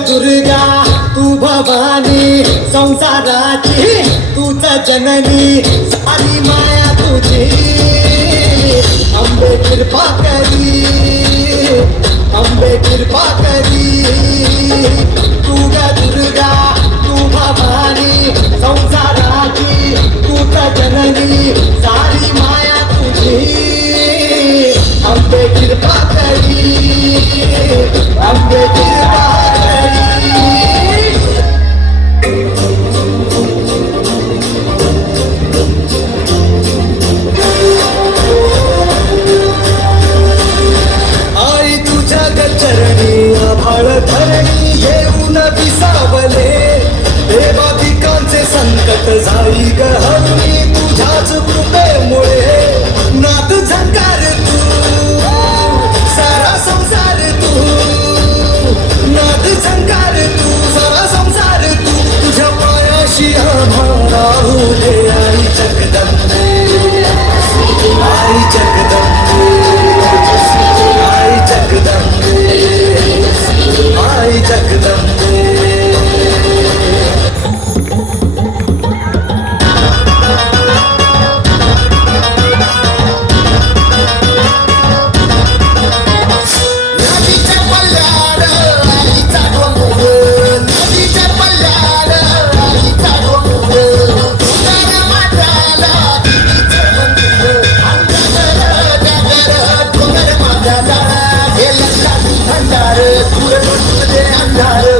दुर्गा तू भवानी संसाराची तूच जननी सारी माया तुझी अंबे कृपा करी अंबे कृपा करी तू ग दुर्गा तू भवानी संसाराची तूच जननी सारी माया तुझी अंबे कृपा करी अंबे कृपा धरणी घेऊन विसावले देवा पिकांचे संकट जाई गहरी तुझ्याच कृपेमुळे नात झंकार तू सारा संसार तू नात झंकार तू सारा संसार तू तुझ्या पायाशी आम्हाला दे आई जगदंबे आई जगदंबे आई जगदंबे आई जगदंबे नदीच्या पल्ल्यावर आईचा डोंगर नदीच्या पल्ल्यावर आईचा डोंगर तुझ्या माताला दिदीचं मंदिर डोंगर माझ्याला हे लक्षात भंडार तुझं अंधार